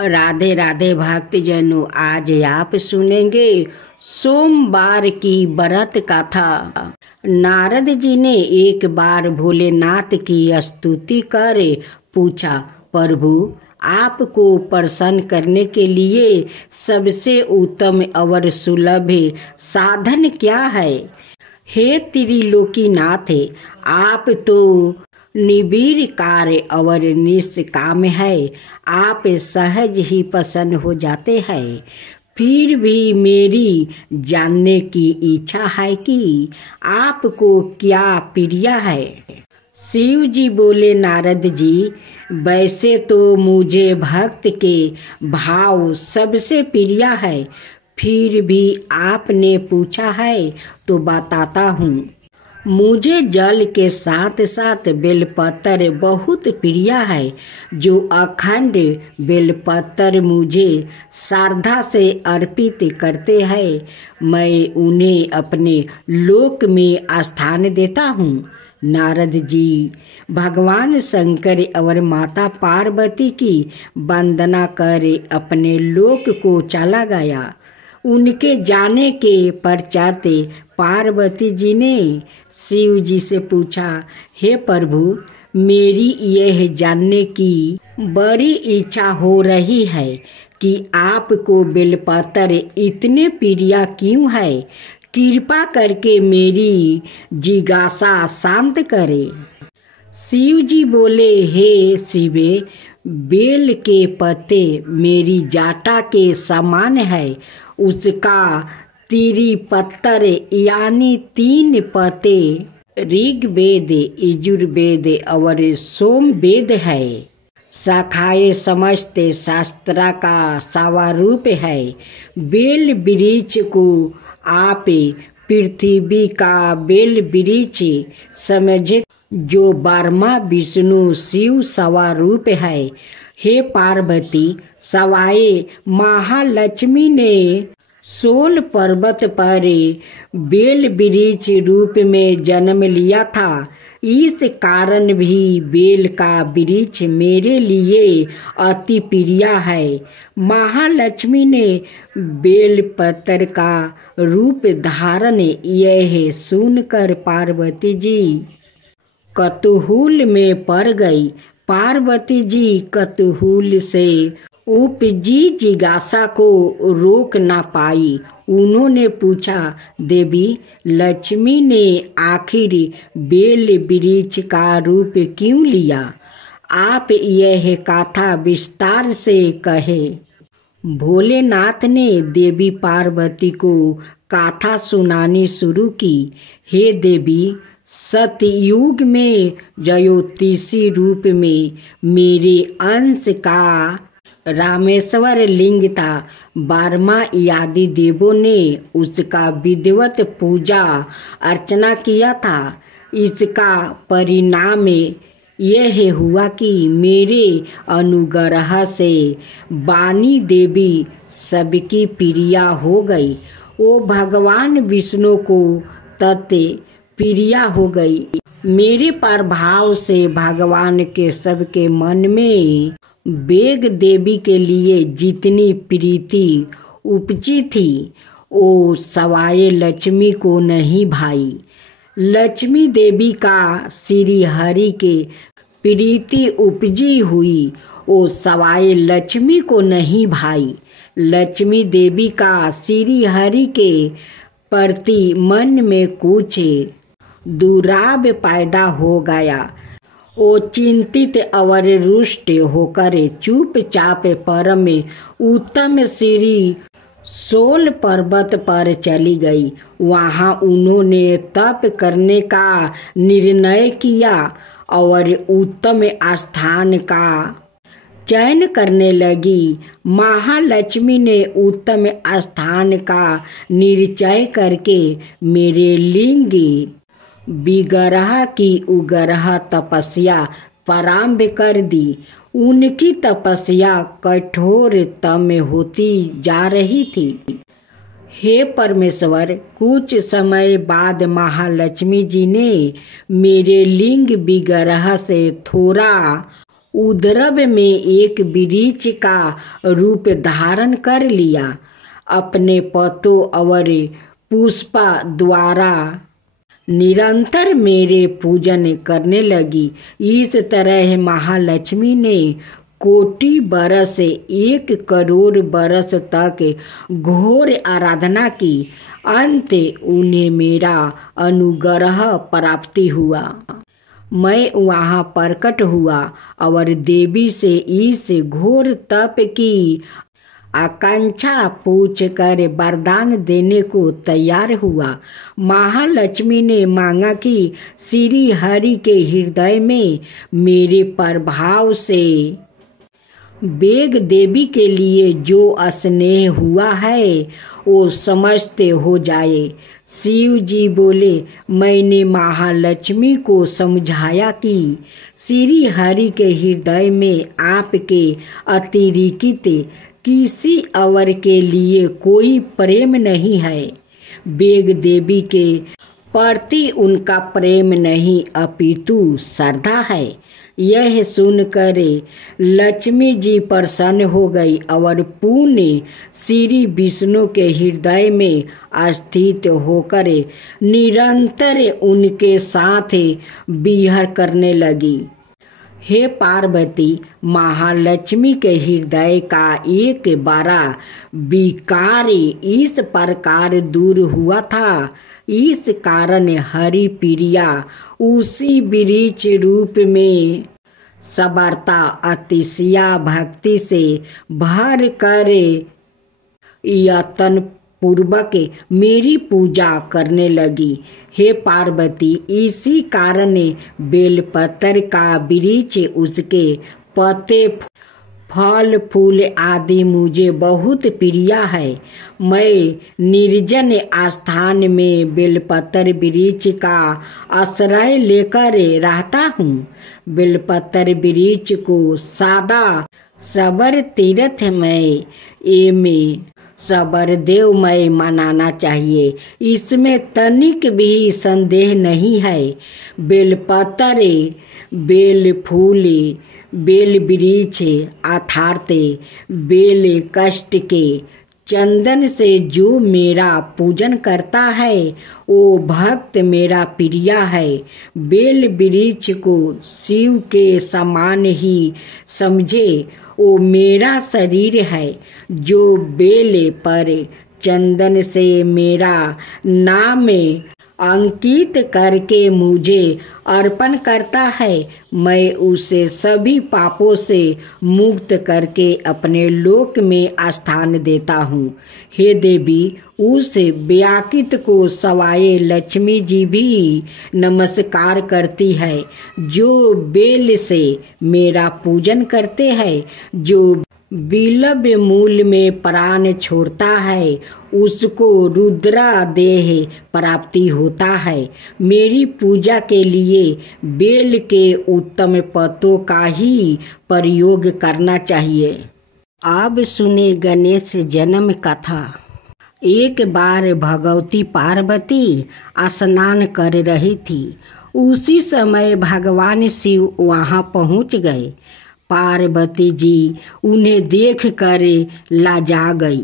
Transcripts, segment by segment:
राधे राधे भक्तजनों, आज आप सुनेंगे सोमवार की व्रत कथा। नारद जी ने एक बार भोलेनाथ की स्तुति कर पूछा, प्रभु आपको प्रसन्न करने के लिए सबसे उत्तम और सुलभ साधन क्या है? हे त्रिलोकीनाथ, आप तो निर्विकार और निष्काम है, आप सहज ही प्रसन्न हो जाते हैं। फिर भी मेरी जानने की इच्छा है कि आपको क्या प्रिय है। शिव जी बोले, नारद जी, वैसे तो मुझे भक्त के भाव सबसे प्रिय है, फिर भी आपने पूछा है तो बताता हूँ। मुझे जल के साथ साथ बेलपत्र बहुत प्रिय है। जो अखंड बेलपत्र मुझे श्रद्धा से अर्पित करते हैं, मैं उन्हें अपने लोक में स्थान देता हूँ। नारद जी भगवान शंकर और माता पार्वती की वंदना कर अपने लोक को चला गया। उनके जाने के पश्चात पार्वती जी ने शिव जी से पूछा, हे प्रभु, मेरी यह जानने की बड़ी इच्छा हो रही है कि आपको बेलपत्र इतने प्रिय क्यों है। कृपा करके मेरी जिज्ञासा शांत करे। शिव जी बोले, हे शिवे, बेल के पत्ते मेरी जाटा के समान है। उसका त्रिपत्र यानी 3 पत्ते ऋग्वेद, यजुर्वेद और सोमवेद है। शाखाएं समस्त शास्त्र का स्वरूप है। बेल वृक्ष को आप पृथ्वी का बेल वृक्ष समझे, जो ब्रह्मा विष्णु शिव स्वरूप है। हे पार्वती, सवाए महालक्ष्मी ने सोल पर्वत पर बेल वृक्ष रूप में जन्म लिया था। इस कारण भी बेल का वृक्ष मेरे लिए अति प्रिय है। महालक्ष्मी ने बेल पत्र का रूप धारण यह सुनकर पार्वती जी कतूहल में पड़ गई। पार्वती जी कतूहल से उपजी जिज्ञासा को रोक ना पाई। उन्होंने पूछा, देवी लक्ष्मी ने आखिर बेल वृक्ष का रूप क्यों लिया? आप यह कथा विस्तार से कहे। भोलेनाथ ने देवी पार्वती को कथा सुनानी शुरू की। हे देवी, सतयुग में ज्योतिषी रूप में मेरे अंश का रामेश्वर लिंग था। ब्रह्मा आदि देवों ने उसका विधिवत पूजा अर्चना किया था। इसका परिणाम यह हुआ कि मेरे अनुग्रह से वाणी देवी सबकी प्रिय हो गई। वो भगवान विष्णु को तत्व प्रिय हो गई। मेरे प्रभाव से भगवान के सबके मन में वेग देवी के लिए जितनी प्रीति उपजी थी, वो सवाए लक्ष्मी को नहीं भाई। लक्ष्मी देवी का श्री हरि के प्रीति उपजी हुई, वो सवाए लक्ष्मी को नहीं भाई। लक्ष्मी देवी का श्री हरि के प्रति मन में कुछ दुराव पैदा हो गया। वो चिंतित और रुष्ट होकर चुपचाप परम उत्तम श्री सोल पर्वत पर चली गई। वहाँ उन्होंने तप करने का निर्णय किया और उत्तम स्थान का चयन करने लगी। महालक्ष्मी ने उत्तम स्थान का निश्चय करके मेरे लिंग विग्रह की उग्र तपस्या प्रारंभ कर दी। उनकी तपस्या कठोरतम होती जा रही थी। हे परमेश्वर, कुछ समय बाद महालक्ष्मी जी ने मेरे लिंग विग्रह से थोड़ा उद्रव में एक वृक्ष का रूप धारण कर लिया। अपने पतों और पुष्पा द्वारा निरंतर मेरे पूजन करने लगी। इस तरह महालक्ष्मी ने कोटि बरस 1 करोड़ बरस तक घोर आराधना की। अंत उन्हें मेरा अनुग्रह प्राप्ति हुआ। मैं वहाँ प्रकट हुआ और देवी से इस घोर तप की आकांक्षा पूछ कर वरदान देने को तैयार हुआ। महालक्ष्मी ने मांगा कि श्री हरि के हृदय में मेरे प्रभाव से वेग देवी के लिए जो स्नेह हुआ है वो समस्त हो जाए। शिव जी बोले, मैंने महालक्ष्मी को समझाया कि श्री हरि के हृदय में आपके अतिरिक्त किसी और के लिए कोई प्रेम नहीं है। वेग देवी के प्रति उनका प्रेम नहीं अपितु श्रद्धा है। यह सुनकर लक्ष्मी जी प्रसन्न हो गई और पुण्य श्री विष्णु के हृदय में स्थित होकर निरंतर उनके साथ विहार करने लगी। हे पार्वती, महालक्ष्मी के हृदय का एक बड़ा विकार इस प्रकार दूर हुआ था। इस कारण हरि प्रिया उसी वृक्ष रूप में सबरता अतिशया भक्ति से भर कर यत्न पूर्वक मेरी पूजा करने लगी। हे पार्वती, इसी कारण बेलपत्र का वृक्ष, उसके पत्ते, फल फूल आदि मुझे बहुत प्रिय है। मैं निर्जन स्थान में बेलपत्र वृक्ष का आश्रय लेकर रहता हूँ। बेलपत्र वृक्ष को सादा सबर तीर्थ में सबर देवमय मनाना चाहिए, इसमें तनिक भी संदेह नहीं है। बेलपत्र, बेल फूल, बेल वृक्ष अर्थात बेल कष्ट के चंदन से जो मेरा पूजन करता है वो भक्त मेरा प्रिय है। बेल वृक्ष को शिव के समान ही समझे, वो मेरा शरीर है। जो बेल पर चंदन से मेरा नाम अंकित करके मुझे अर्पण करता है, मैं उसे सभी पापों से मुक्त करके अपने लोक में स्थान देता हूँ। हे देवी, उस व्याकित को सवाए लक्ष्मी जी भी नमस्कार करती है। जो बेल से मेरा पूजन करते हैं, जो बिल्व मूल में प्राण छोड़ता है, उसको रुद्रा देह प्राप्ति होता है। मेरी पूजा के लिए बेल के उत्तम पत्तों का ही प्रयोग करना चाहिए। अब सुने गणेश जन्म कथा। एक बार भगवती पार्वती स्नान कर रही थी। उसी समय भगवान शिव वहाँ पहुँच गए। पार्वती जी उन्हें देखकर लाजा गई।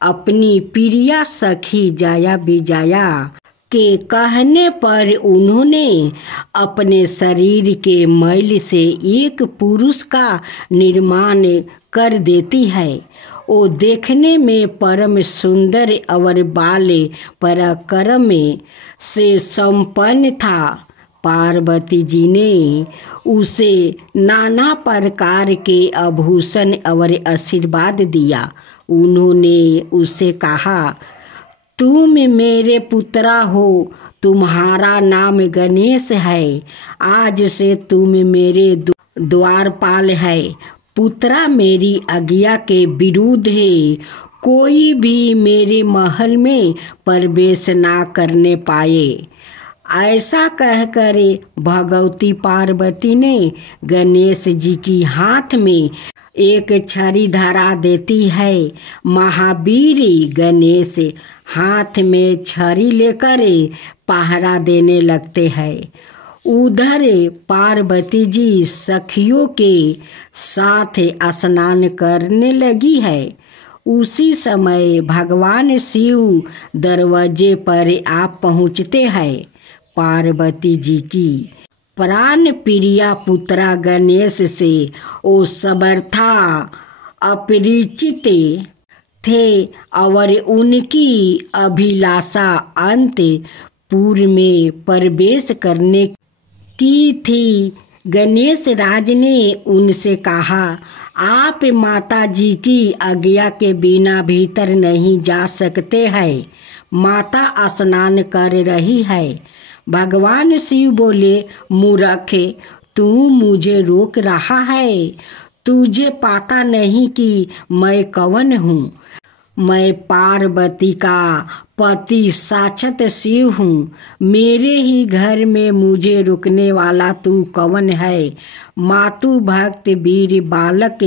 अपनी प्रिया सखी जाया विजया के कहने पर उन्होंने अपने शरीर के मैल से एक पुरुष का निर्माण कर देती है। वो देखने में परम सुंदर और बाल पराक्रम से संपन्न था। पार्वती जी ने उसे नाना प्रकार के आभूषण और आशीर्वाद दिया। उन्होंने उसे कहा, तुम मेरे पुत्रा हो, तुम्हारा नाम गणेश है। आज से तुम मेरे द्वारपाल है। पुत्रा, मेरी आज्ञा के विरुद्ध है कोई भी मेरे महल में प्रवेश ना करने पाए। ऐसा कहकर भगवती पार्वती ने गणेश जी की हाथ में एक छड़ी धरा देती है। महावीर गणेश हाथ में छड़ी लेकर पहरा देने लगते हैं। उधर पार्वती जी सखियों के साथ स्नान करने लगी है। उसी समय भगवान शिव दरवाजे पर आप पहुँचते हैं। पार्वती जी की प्राण प्रिया पुत्रा गणेश से वो समर्था अपरिचित थे और उनकी अभिलाषा अंतपुर में प्रवेश करने की थी। गणेश राज ने उनसे कहा, आप माता जी की आज्ञा के बिना भीतर नहीं जा सकते हैं। माता स्नान कर रही है। भगवान शिव बोले, मूर्ख, तू मुझे रोक रहा है। तुझे पता नहीं कि मैं कौन हूँ। मैं पार्वती का पति साक्षात शिव हूँ। मेरे ही घर में मुझे रुकने वाला तू कौन है? मातु भक्त वीर बालक।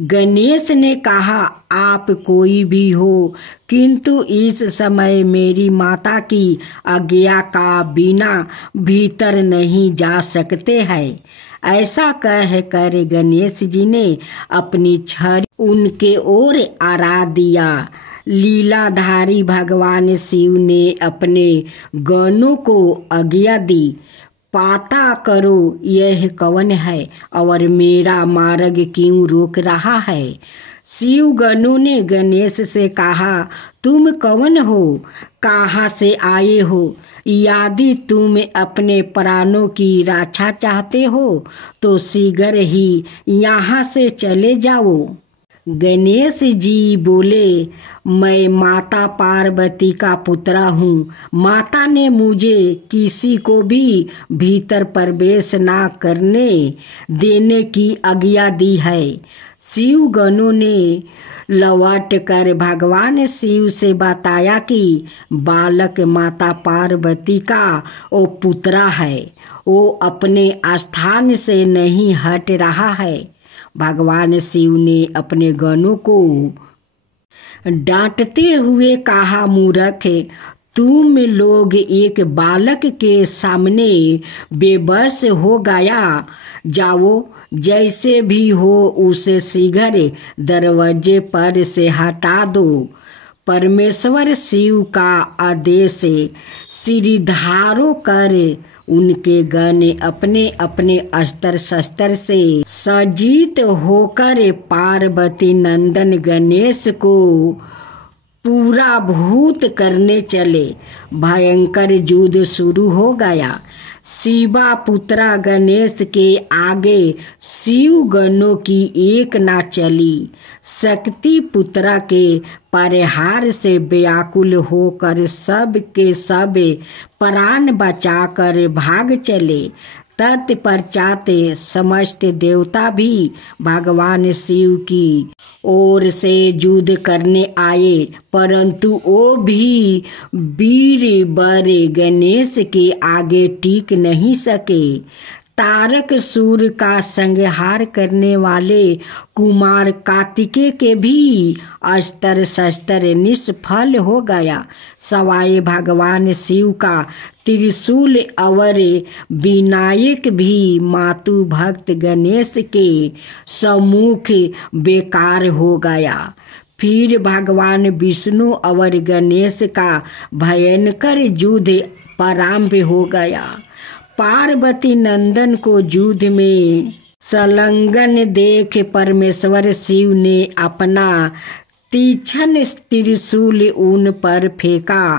गणेश ने कहा, आप कोई भी हो, किंतु इस समय मेरी माता की आज्ञा का बिना भीतर नहीं जा सकते हैं। ऐसा कह कर गणेश जी ने अपनी छड़ी उनके ओर आरा दिया। लीलाधारी भगवान शिव ने अपने गणों को आज्ञा दी, पता करो यह कौन है और मेरा मार्ग क्यों रोक रहा है। शिव गणों ने गणेश से कहा, तुम कौन हो? कहाँ से आए हो? यदि तुम अपने प्राणों की रक्षा चाहते हो तो शीघ्र ही यहाँ से चले जाओ। गणेश जी बोले, मैं माता पार्वती का पुत्र हूँ। माता ने मुझे किसी को भी भीतर प्रवेश ना करने देने की आज्ञा दी है। शिव गणों ने लौट कर भगवान शिव से बताया कि बालक माता पार्वती का वो पुत्र है। वो अपने स्थान से नहीं हट रहा है। भगवान शिव ने अपने गणों को डांटते हुए कहा, मूर्ख, तुम लोग एक बालक के सामने बेबस हो गया। जाओ, जैसे भी हो उसे शीघ्र दरवाजे पर से हटा दो। परमेश्वर शिव का आदेश सिरधारो कर उनके गण अपने अपने अस्त्र शस्त्र से सज्जित होकर पार्वती नंदन गणेश को पूरा भूत करने चले। भयंकर युद्ध शुरू हो गया। शिवा पुत्रा गणेश के आगे शिव गणों की एक ना चली। शक्ति पुत्रा के परिहार से व्याकुल होकर सब के सब प्राण बचाकर भाग चले। तत्पश्चात समस्त देवता भी भगवान शिव की ओर से युद्ध करने आए, परंतु वो भी वीर बर गणेश के आगे टिक नहीं सके। तारकासुर का संहार करने वाले कुमार कार्तिकेय के भी अस्त्र शस्त्र निष्फल हो गया। सवाए भगवान शिव का त्रिशूल और विनायक भी मातु भक्त गणेश के सम्मुख बेकार हो गया। फिर भगवान विष्णु और गणेश का भयंकर युद्ध प्रारंभ हो गया। पार्वती नंदन को युद्ध में संलग्न देख परमेश्वर शिव ने अपना तीक्ष्ण त्रिशूल उन पर फेंका।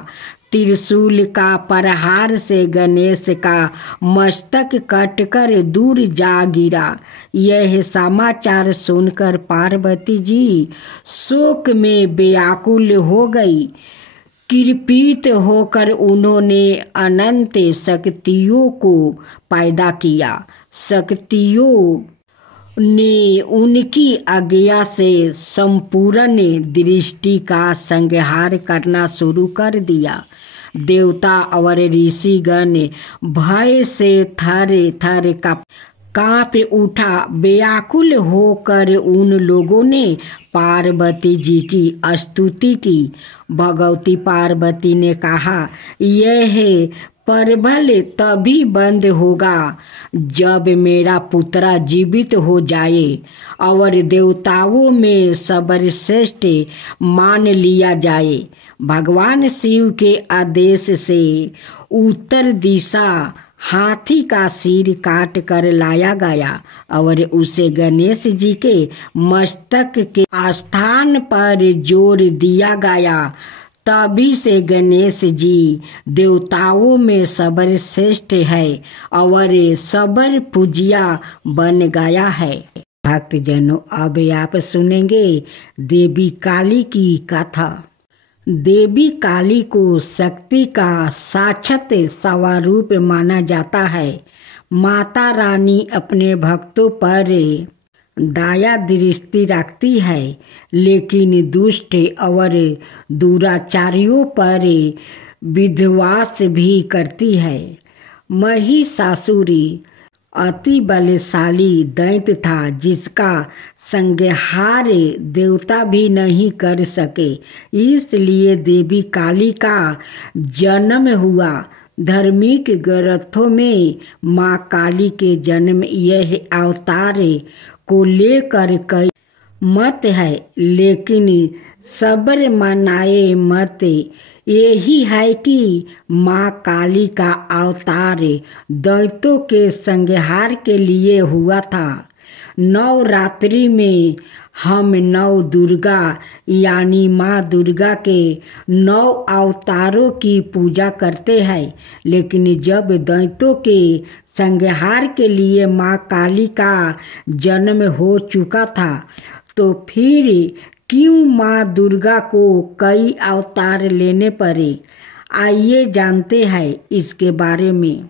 त्रिशूल का प्रहार से गणेश का मस्तक कटकर दूर जा गिरा। यह समाचार सुनकर पार्वती जी शोक में व्याकुल हो गई। कृपित होकर उन्होंने अनंत शक्तियों को पैदा किया। शक्तियों ने उनकी आज्ञा से संपूर्ण दृष्टि का संहार करना शुरू कर दिया। देवता और ऋषिगण भय से थर थर कांप उठा। व्याकुल होकर उन लोगों ने पार्वती जी की स्तुति की। भगवती पार्वती ने कहा, यह परबल तभी बंद होगा जब मेरा पुत्रा जीवित हो जाए और देवताओं में सर्वश्रेष्ठ मान लिया जाए। भगवान शिव के आदेश से उत्तर दिशा हाथी का सिर काट कर लाया गया और उसे गणेश जी के मस्तक के स्थान पर जोड़ दिया गया। तभी से गणेश जी देवताओं में सर्वश्रेष्ठ है और सर्व पूज्य बन गया है। भक्तजनों, अब आप सुनेंगे देवी काली की कथा। देवी काली को शक्ति का साक्षात स्वरूप माना जाता है। माता रानी अपने भक्तों पर दया दृष्टि रखती है, लेकिन दुष्ट और दुराचारियों पर विध्वंस भी करती है। महिषासुर अति बलशाली दैत्य था, जिसका संहार देवता भी नहीं कर सके। इसलिए देवी काली का जन्म हुआ। धार्मिक ग्रंथों में माँ काली के जन्म यह अवतार को लेकर कई मत है, लेकिन सबर मनाए मत यही है कि माँ काली का अवतार दैत्यों के संहार के लिए हुआ था। नवरात्रि में हम नव दुर्गा यानी माँ दुर्गा के 9 अवतारों की पूजा करते हैं, लेकिन जब दैत्यों के संहार के लिए माँ काली का जन्म हो चुका था, तो फिर क्यों माँ दुर्गा को कई अवतार लेने पड़े? आइए जानते हैं इसके बारे में।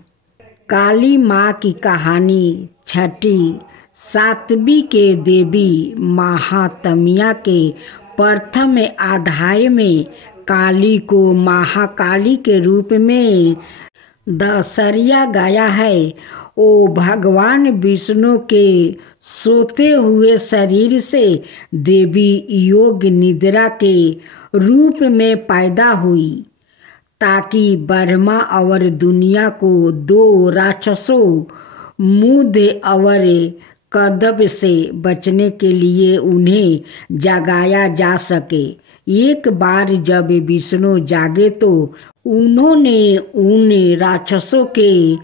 काली माँ की कहानी छठी सातवीं के देवी महात्म्य के प्रथम अध्याय में काली को महाकाली के रूप में दर्शाया गया है। ओ भगवान विष्णु के सोते हुए शरीर से देवी योग निद्रा के रूप में पैदा हुई, ताकि ब्रह्मा और दुनिया को 2 राक्षसों मुद और कदब से बचने के लिए उन्हें जगाया जा सके। एक बार जब विष्णु जागे तो उन्होंने उन राक्षसों के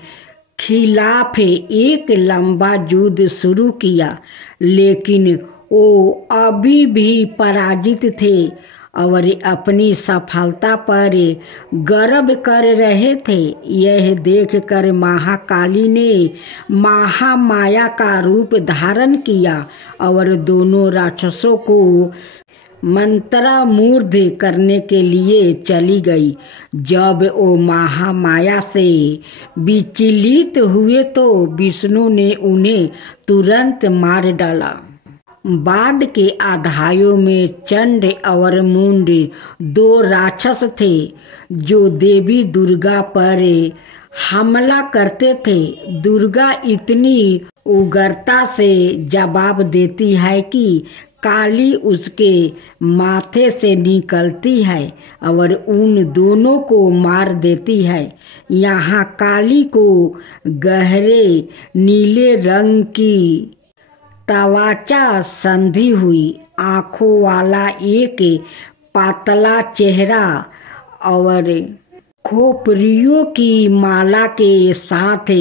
खिलाफ एक लंबा युद्ध शुरू किया, लेकिन वो अभी भी पराजित थे और अपनी सफलता पर गर्व कर रहे थे। यह देखकर महाकाली ने महामाया का रूप धारण किया और दोनों राक्षसों को मंत्रमुग्ध करने के लिए चली गई। जब वो महामाया से विचलित हुए तो विष्णु ने उन्हें तुरंत मार डाला। बाद के अध्यायों में चंड और मुंड 2 राक्षस थे जो देवी दुर्गा पर हमला करते थे। दुर्गा इतनी उग्रता से जवाब देती है कि काली उसके माथे से निकलती है और उन दोनों को मार देती है। यहाँ काली को गहरे नीले रंग की त्वचा संधि हुई, आँखों वाला एक पतला चेहरा और खोपड़ियों की माला के साथ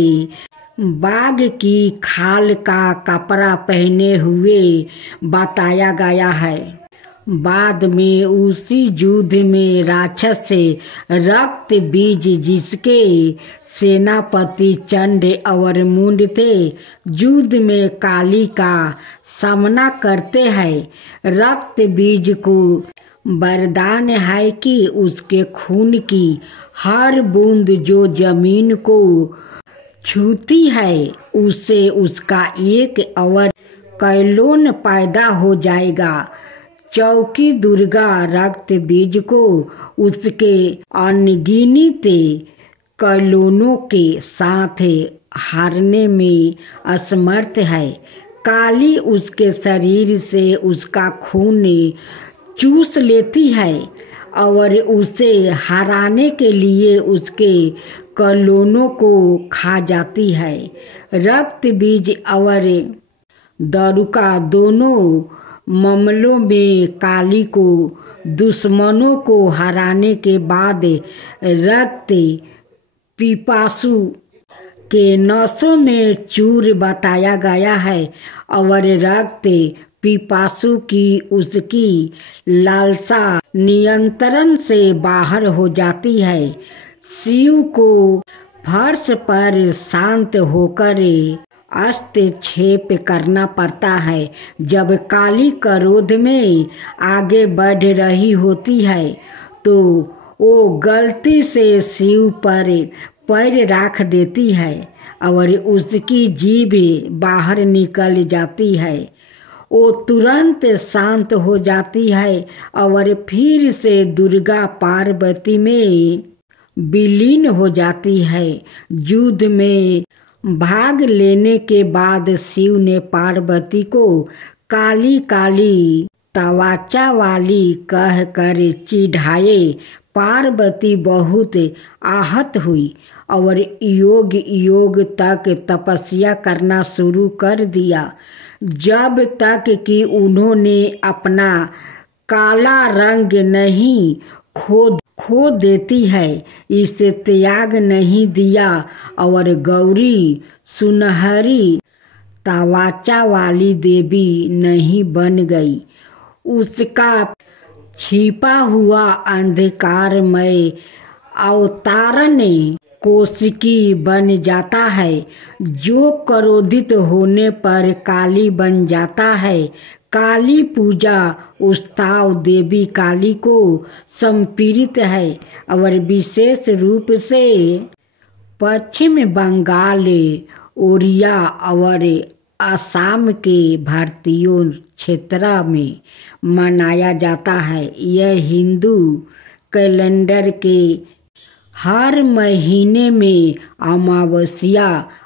बाघ की खाल का कपड़ा पहने हुए बताया गया है। बाद में उसी युद्ध में राक्षस से रक्त बीज, जिसके सेनापति चंड और मुंड थे, युद्ध में काली का सामना करते हैं। रक्त बीज को वरदान है कि उसके खून की हर बूंद जो जमीन को छूती है, उससे उसका एक और कैलोन पैदा हो जाएगा। चौकी दुर्गा रक्त बीज को उसके अनगिनत कैलोनों के साथ हारने में असमर्थ है। काली उसके शरीर से उसका खून चूस लेती है और उसे हराने के लिए उसके कलोनों को खा जाती है। रक्त बीज और दारुका दोनों मामलों में काली को दुश्मनों को हराने के बाद रक्त पिपासु के नसों में चूर बताया गया है और रक्त पिपासु की उसकी लालसा नियंत्रण से बाहर हो जाती है। शिव को फर्श पर शांत होकर हस्तक्षेप करना पड़ता है। जब काली क्रोध में आगे बढ़ रही होती है तो वो गलती से शिव पर पैर रख देती है और उसकी जीभ बाहर निकल जाती है। वो तुरंत शांत हो जाती है और फिर से दुर्गा पार्वती में विलीन हो जाती है। युद्ध में भाग लेने के बाद शिव ने पार्वती को काली काली तवाचा वाली कहकर चिढ़ाए। पार्वती बहुत आहत हुई और योग योग तक तपस्या करना शुरू कर दिया, जब तक कि उन्होंने अपना काला रंग नहीं खो देती है, इसे त्याग नहीं दिया और गौरी सुनहरी तवाचा वाली देवी नहीं बन गई। उसका छिपा हुआ अंधकारमय अवतारण कोशिकी बन जाता है, जो क्रोधित होने पर काली बन जाता है। काली पूजा उत्सव देवी काली को समर्पित है और विशेष रूप से पश्चिम बंगाल, ओडिशा और असम के भारतीय क्षेत्र में मनाया जाता है। यह हिंदू कैलेंडर के हर महीने में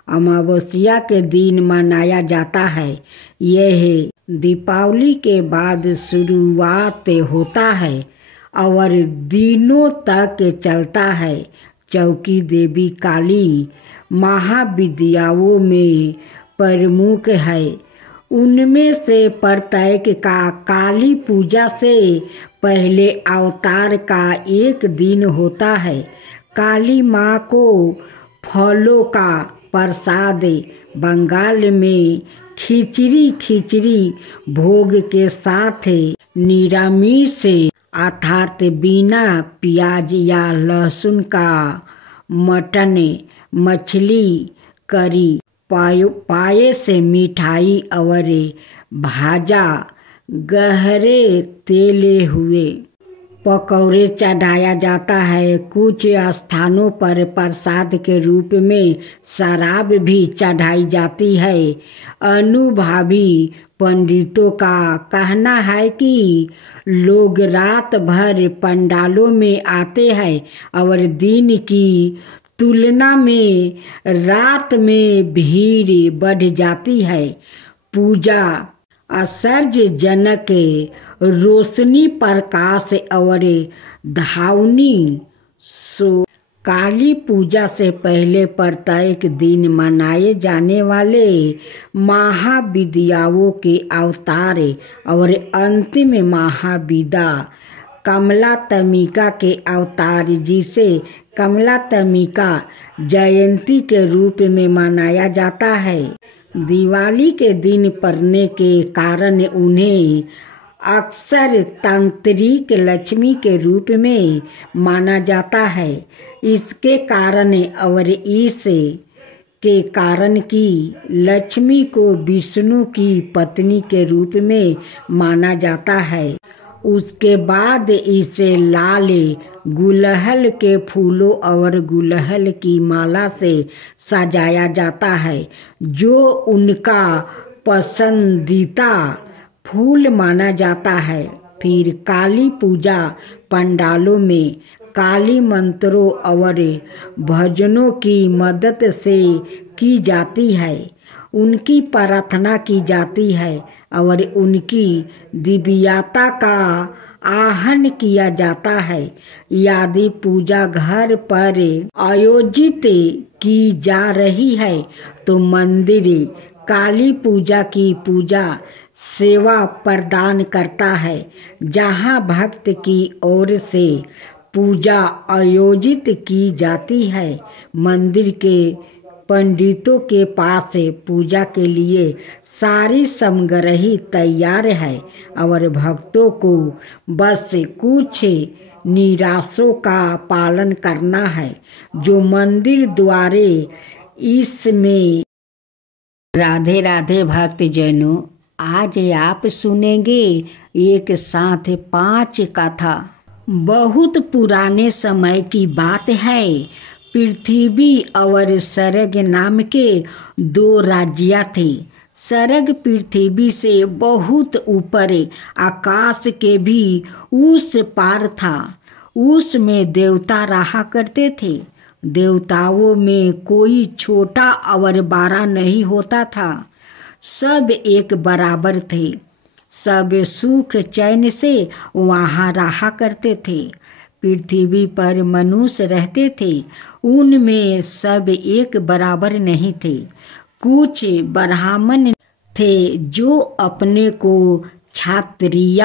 अमावस्या के दिन मनाया जाता है। यह दीपावली के बाद शुरुआत होता है और दिनों तक चलता है। चौकी देवी काली महाविद्याओं में प्रमुख है। उनमें से प्रत्येक का काली पूजा से पहले अवतार का एक दिन होता है। काली माँ को फलों का प्रसाद बंगाल में खिचड़ी भोग के साथ निरामिष अर्थात बिना प्याज या लहसुन का मटन, मछली, करी, पायस, मिठाई और भाजा गहरे तेले हुए पकौड़े चढ़ाया जाता है। कुछ स्थानों पर प्रसाद के रूप में शराब भी चढ़ाई जाती है। अनुभवी पंडितों का कहना है कि लोग रात भर पंडालों में आते हैं और दिन की तुलना में रात में भीड़ बढ़ जाती है। पूजा आश्चर्यजनक रोशनी, प्रकाश और धावनी काली पूजा से पहले प्रत्येक दिन मनाए जाने वाले महाविद्याओं के अवतार और अंतिम महाविद्या कमलात्मिका के अवतार, जिसे कमलात्मिका जयंती के रूप में मनाया जाता है, दिवाली के दिन पड़ने के कारण उन्हें अक्सर तांत्रिक लक्ष्मी के रूप में माना जाता है। इसके कारण और इस के कारण कि लक्ष्मी को विष्णु की पत्नी के रूप में माना जाता है। उसके बाद इसे लाल गुलहल के फूलों और गुलहल की माला से सजाया जाता है, जो उनका पसंदीदा फूल माना जाता है। फिर काली पूजा पंडालों में काली मंत्रों और भजनों की मदद से की जाती है। उनकी प्रार्थना की जाती है और उनकी दिव्यता का आहन किया जाता है। यदि पूजा घर पर आयोजित की जा रही है तो मंदिर काली पूजा की पूजा सेवा प्रदान करता है। जहाँ भक्त की ओर से पूजा आयोजित की जाती है, मंदिर के पंडितों के पास पूजा के लिए सारी सामग्री तैयार है और भक्तों को बस कुछ निराशों का पालन करना है जो मंदिर द्वारे इसमें। राधे राधे भक्तजनों, आज आप सुनेंगे एक साथ 5 कथा। बहुत पुराने समय की बात है। पृथ्वी और स्वर्ग नाम के 2 राज्य थे। स्वर्ग पृथ्वी से बहुत ऊपर आकाश के भी उस पार था। उसमें देवता रहा करते थे। देवताओं में कोई छोटा और बड़ा नहीं होता था। सब एक बराबर थे। सब सुख चैन से वहाँ रहा करते थे। पृथ्वी पर मनुष्य रहते थे, उनमें सब एक बराबर नहीं थे। कुछ ब्राह्मण थे जो अपने को क्षत्रिय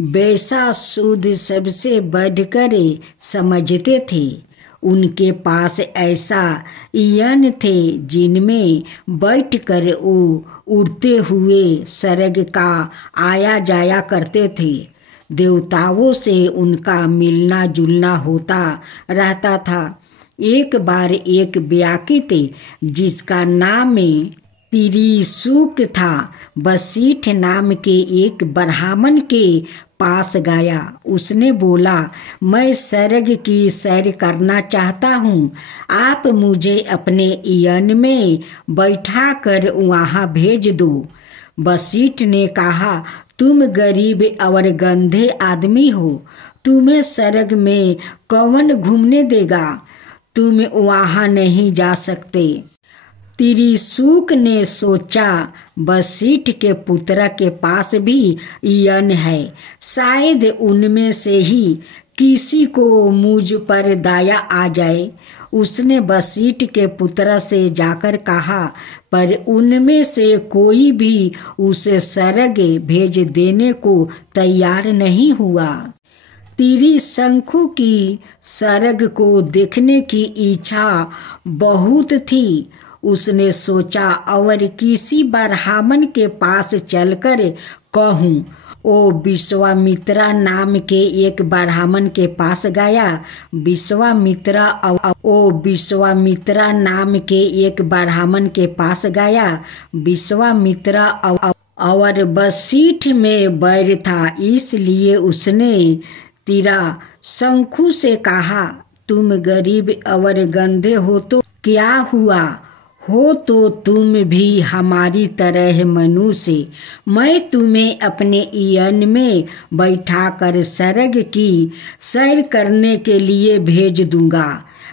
वैश्य शुद्ध सबसे बढ़कर समझते थे। उनके पास ऐसा यन थे जिनमें बैठकर वो उड़ते हुए स्वर्ग का आया जाया करते थे। देवताओं से उनका मिलना जुलना होता रहता था। एक बार एक व्यक्ति जिसका नाम त्रिशूक था, वशिष्ठ नाम के एक ब्राह्मण के पास गया। उसने बोला, मैं स्वर्ग की सैर करना चाहता हूँ। आप मुझे अपने यन में बैठा कर वहाँ भेज दो। वशिष्ठ ने कहा, तुम गरीब और गंधे आदमी हो, तुम्हें स्वर्ग में कौन घूमने देगा? तुम वहाँ नहीं जा सकते। त्रिशूक ने सोचा, वशिष्ठ के पुत्र के पास भी यन है, शायद उनमें से ही किसी को मुझ पर दया आ जाए। उसने वशिष्ठ के पुत्र से जाकर कहा, पर उनमें से कोई भी उसे स्वर्ग भेज देने को तैयार नहीं हुआ। त्रिशंकु की स्वर्ग को देखने की इच्छा बहुत थी। उसने सोचा और किसी ब्राह्मण के पास चलकर कहूँ। ओ विश्वामित्र नाम के एक ब्राह्मण के पास गया। विश्वामित्र नाम के एक ब्राह्मण के पास गया। विश्वामित्र और वशिष्ठ में बैर था, इसलिए उसने त्रिशंकु से कहा, तुम गरीब और गंधे हो तो क्या हुआ? हो तो तुम भी हमारी तरह मनुष्य। मैं तुम्हें अपने यन में बैठाकर स्वर्ग की सैर करने के लिए भेज दूंगा।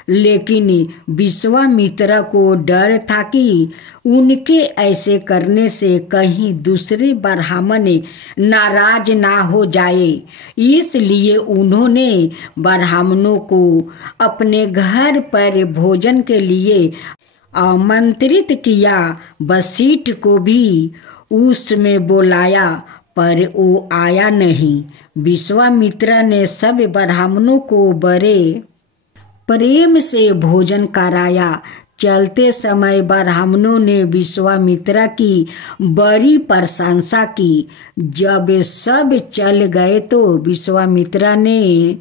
लेकिन विश्वामित्र को डर था कि उनके ऐसे करने से कहीं दूसरे ब्राह्मण नाराज ना हो जाए, इसलिए उन्होंने ब्राह्मणों को अपने घर पर भोजन के लिए आमंत्रित किया। वशिष्ठ को भी उसमें बुलाया, पर वो आया नहीं। विश्वामित्र ने सब ब्राह्मणों को बड़े प्रेम से भोजन कराया। चलते समय ब्राह्मणों ने विश्वामित्र की बड़ी प्रशंसा की। जब सब चल गए तो विश्वामित्र ने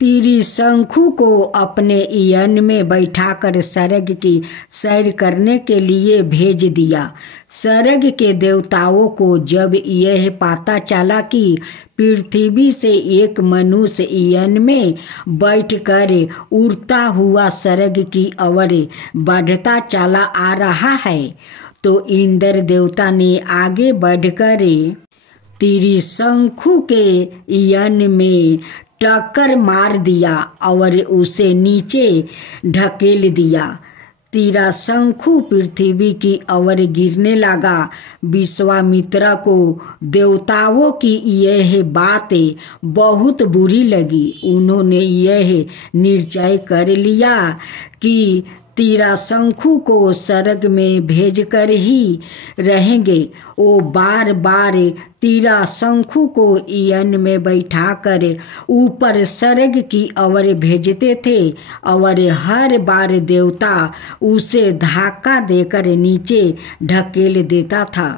त्रिशंकु को अपने यन में बैठाकर स्वर्ग की सैर करने के लिए भेज दिया। स्वर्ग के देवताओं को जब यह पता चला कि पृथ्वी से एक मनुष्य यन में बैठकर उड़ता हुआ स्वर्ग की ओर बढ़ता चला आ रहा है, तो इंद्र देवता ने आगे बढ़कर त्रिशंकु के यन में टक्कर मार दिया और उसे नीचे ढकेल दिया। तीरा शंखु पृथ्वी की ओर गिरने लगा। विश्वामित्र को देवताओं की यह बात बहुत बुरी लगी। उन्होंने यह निश्चय कर लिया कि तीरा शंखु को स्वर्ग में भेजकर ही रहेंगे। वो बार बार तीरा शंखु को यन में बैठाकर ऊपर स्वर्ग की ओर भेजते थे और हर बार देवता उसे धक्का देकर नीचे ढकेल देता था।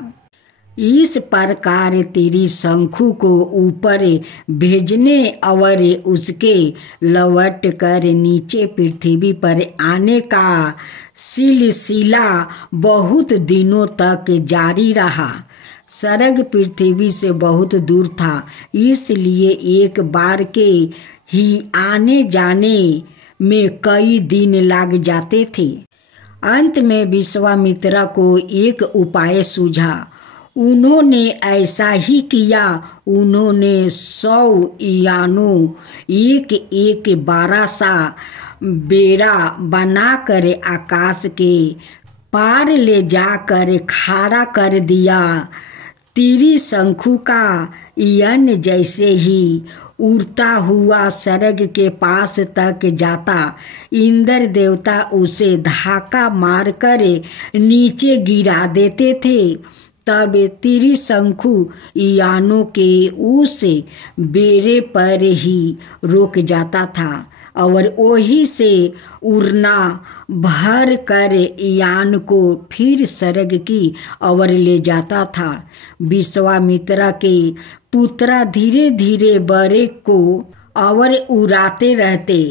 इस प्रकार तीरी शंखु को ऊपर भेजने और उसके लौट कर नीचे पृथ्वी पर आने का सिलसिला बहुत दिनों तक जारी रहा। स्वर्ग पृथ्वी से बहुत दूर था, इसलिए एक बार के ही आने जाने में कई दिन लग जाते थे। अंत में विश्वामित्र को एक उपाय सूझा। उन्होंने ऐसा ही किया। उन्होंने 100 यानों एक 12 सा बेड़ा बनाकर आकाश के पार ले जाकर खड़ा कर दिया। तीरी शंखु का यन जैसे ही उड़ता हुआ स्वर्ग के पास तक जाता, इंद्र देवता उसे धक्का मारकर नीचे गिरा देते थे। तब तीरी शंखु यानों के उस बेड़े पर ही रुक जाता था और वहीं से उड़ना भर कर यान को फिर स्वर्ग की ओर ले जाता था। विश्वामित्र के पुत्र धीरे धीरे बेड़े को और उड़ाते रहते।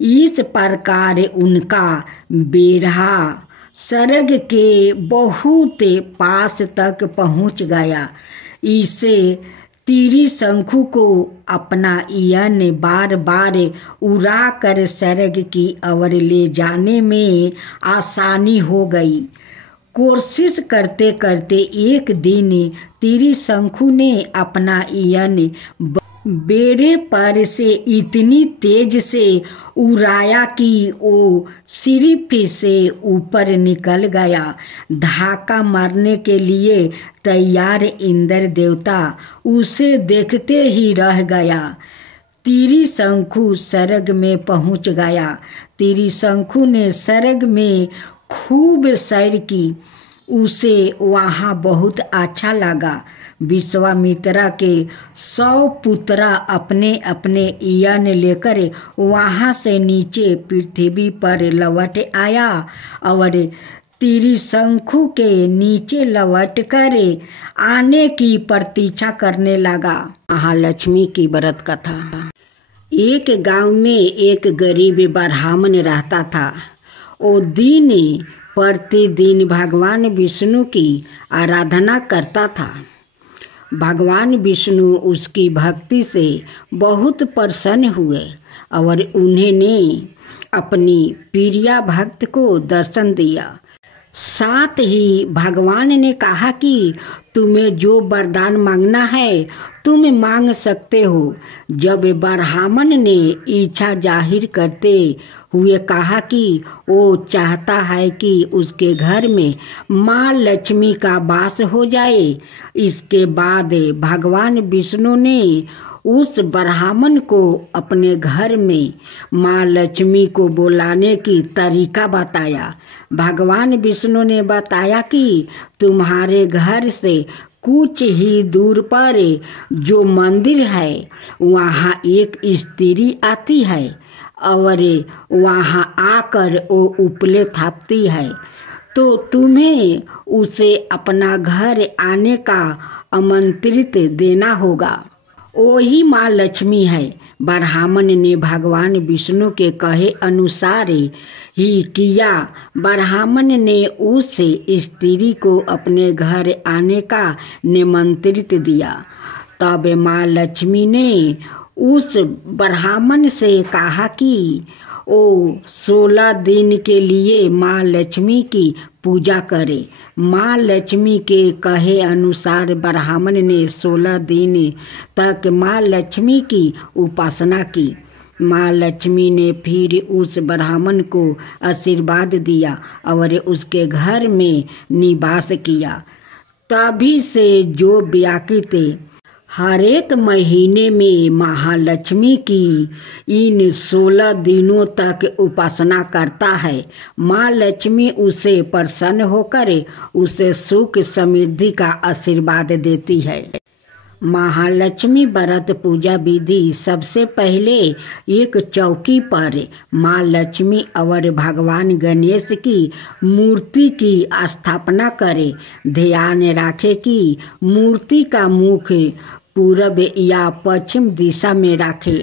इस प्रकार उनका बेड़ा स्वर्ग के बहुत पास तक पहुंच गया। इसे तीरी शंखु को अपना यन बार बार उड़ा कर स्वर्ग की ओर ले जाने में आसानी हो गई। कोशिश करते करते एक दिन तीरी शंखु ने अपना यन बेड़े पर से इतनी तेज से उड़ाया कि वो सिर्फ से ऊपर निकल गया। धक्का मारने के लिए तैयार इंद्र देवता उसे देखते ही रह गया। तीरी शंखु स्वर्ग में पहुंच गया। तीरी शंखु ने स्वर्ग में खूब सैर की। उसे वहाँ बहुत अच्छा लगा। विश्वामित्र के 100 पुत्र अपने अपने यन लेकर वहाँ से नीचे पृथ्वी पर लौट आया और तीरी शंखु के नीचे लौट कर आने की प्रतीक्षा करने लगा। महालक्ष्मी की व्रत कथा। एक गांव में एक गरीब ब्राह्मण रहता था। वो दिन प्रतिदिन भगवान विष्णु की आराधना करता था। भगवान विष्णु उसकी भक्ति से बहुत प्रसन्न हुए और उन्होंने अपनी प्रिय भक्त को दर्शन दिया। साथ ही भगवान ने कहा कि तुम्हें जो वरदान मांगना है तुम मांग सकते हो। जब ब्राह्मण ने इच्छा जाहिर करते हुए कहा कि वो चाहता है कि उसके घर में माँ लक्ष्मी का वास हो जाए, इसके बाद भगवान विष्णु ने उस ब्राह्मण को अपने घर में माँ लक्ष्मी को बुलाने की तरीका बताया। भगवान विष्णु ने बताया कि तुम्हारे घर से कुछ ही दूर पर जो मंदिर है वहाँ एक स्त्री आती है और वहाँ आकर वो उपले थापती है, तो तुम्हें उसे अपना घर आने का आमंत्रित देना होगा। वही माँ लक्ष्मी है। ब्राह्मण ने भगवान विष्णु के कहे अनुसार ही किया। ब्राह्मण ने उस स्त्री को अपने घर आने का निमंत्रित दिया। तब माँ लक्ष्मी ने उस ब्राह्मण से कहा कि वो 16 दिन के लिए माँ लक्ष्मी की पूजा करे। माँ लक्ष्मी के कहे अनुसार ब्राह्मण ने 16 दिन तक माँ लक्ष्मी की उपासना की। माँ लक्ष्मी ने फिर उस ब्राह्मण को आशीर्वाद दिया और उसके घर में निवास किया। तभी से जो व्याकृत हर एक महीने में महालक्ष्मी की इन 16 दिनों तक उपासना करता है, माँ लक्ष्मी उसे प्रसन्न होकर उसे सुख समृद्धि का आशीर्वाद देती है। महालक्ष्मी व्रत पूजा विधि। सबसे पहले एक चौकी पर माँ लक्ष्मी और भगवान गणेश की मूर्ति की स्थापना करें। ध्यान रखें कि मूर्ति का मुख पूरब या पश्चिम दिशा में रखें।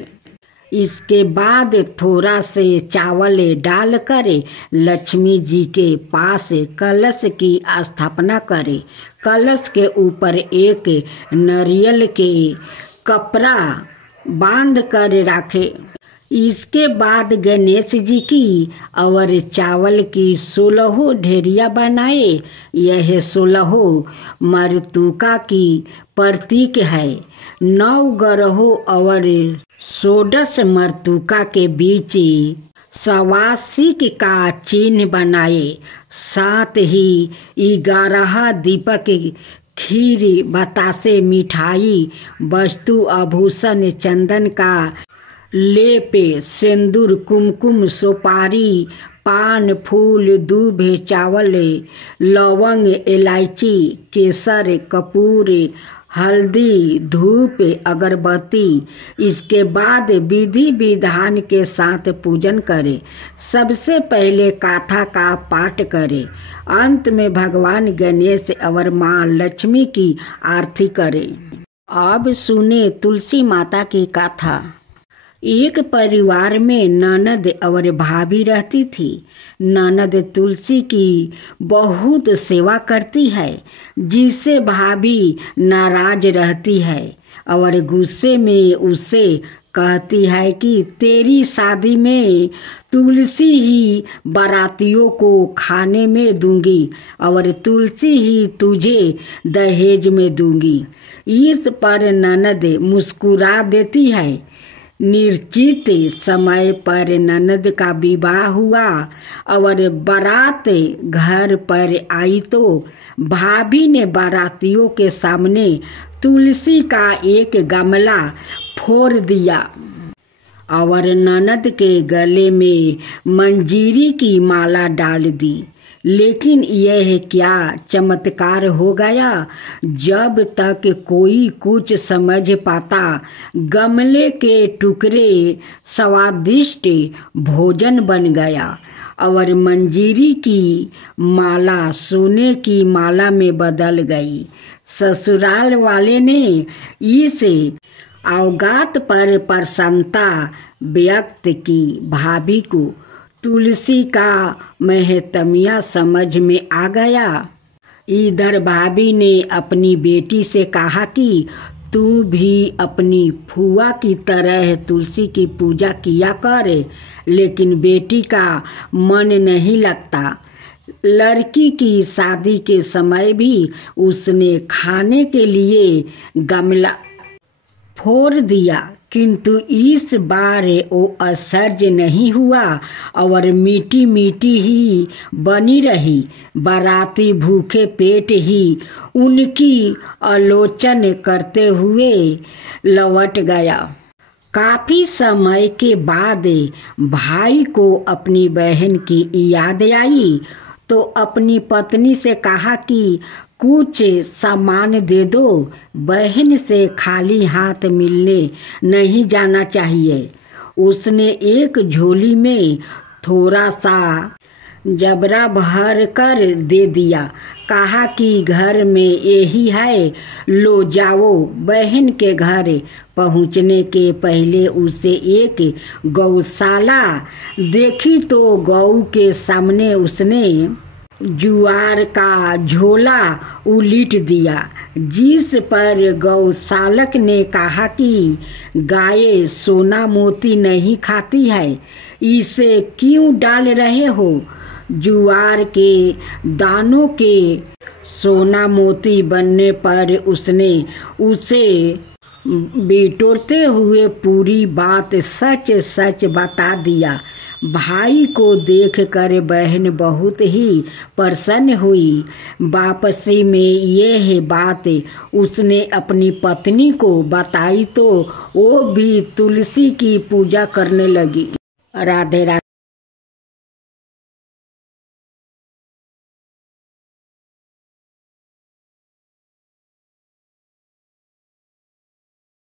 इसके बाद थोड़ा से चावल डालकर लक्ष्मी जी के पास कलश की स्थापना करें। कलश के ऊपर एक नारियल के कपड़ा बांध कर रखें। इसके बाद गणेश जी की और चावल की 16 ढेरिया बनाए। यह 16 मृत्तिका की प्रतीक है। 9 ग्रहों और 16 मृत्तिका के बीच स्वास्तिक का चिन्ह बनाए। साथ ही 11 दीपक, खीर, बतासे, मिठाई, वस्तु, आभूषण, चंदन का लेप, सिंदूर, कुमकुम, सुपारी, पान, फूल, दूब, चावल, लौंग, इलायची, केसर, कपूर, हल्दी, धूप, अगरबत्ती। इसके बाद विधि विधान के साथ पूजन करें। सबसे पहले गाथा का पाठ करें। अंत में भगवान गणेश और माँ लक्ष्मी की आरती करें। अब सुने तुलसी माता की कथा। एक परिवार में ननद और भाभी रहती थी। ननद तुलसी की बहुत सेवा करती है, जिससे भाभी नाराज रहती है और गुस्से में उससे कहती है कि तेरी शादी में तुलसी ही बारातियों को खाने में दूंगी और तुलसी ही तुझे दहेज में दूंगी। इस पर ननद मुस्कुरा देती है। निश्चित समय पर ननद का विवाह हुआ और बारात घर पर आई तो भाभी ने बारातियों के सामने तुलसी का एक गमला फोड़ दिया और ननद के गले में मंजीरी की माला डाल दी। लेकिन यह क्या चमत्कार हो गया। जब तक कोई कुछ समझ पाता, गमले के टुकड़े स्वादिष्ट भोजन बन गया और मंजीरी की माला सोने की माला में बदल गई। ससुराल वाले ने इस अवगात पर प्रसन्नता व्यक्त की। भाभी को तुलसी का महत्म्य समझ में आ गया। इधर भाभी ने अपनी बेटी से कहा कि तू भी अपनी फुआ की तरह तुलसी की पूजा किया कर। लेकिन बेटी का मन नहीं लगता। लड़की की शादी के समय भी उसने खाने के लिए गमला फोड़ दिया, किंतु इस बार वो असहज नहीं हुआ और मीठी मीठी ही बनी रही। बाराती भूखे पेट ही उनकी आलोचना करते हुए लौट गया। काफी समय के बाद भाई को अपनी बहन की याद आई तो अपनी पत्नी से कहा कि कुछ सामान दे दो। बहन से खाली हाथ मिलने नहीं जाना चाहिए। उसने एक झोली में थोड़ा सा जबरा भर कर दे दिया। कहा कि घर में यही है, लो जाओ। बहन के घर पहुंचने के पहले उसे एक गौशाला देखी तो गौ के सामने उसने जुआर का झोला उलीट दिया, जिस पर गौशालक ने कहा कि गाय सोना मोती नहीं खाती है, इसे क्यों डाल रहे हो। जुआर के दानों के सोना मोती बनने पर उसने उसे बिटोरते हुए पूरी बात सच सच बता दिया। भाई को देखकर बहन बहुत ही प्रसन्न हुई। वापसी में यह बात उसने अपनी पत्नी को बताई तो वो भी तुलसी की पूजा करने लगी। राधे राधे।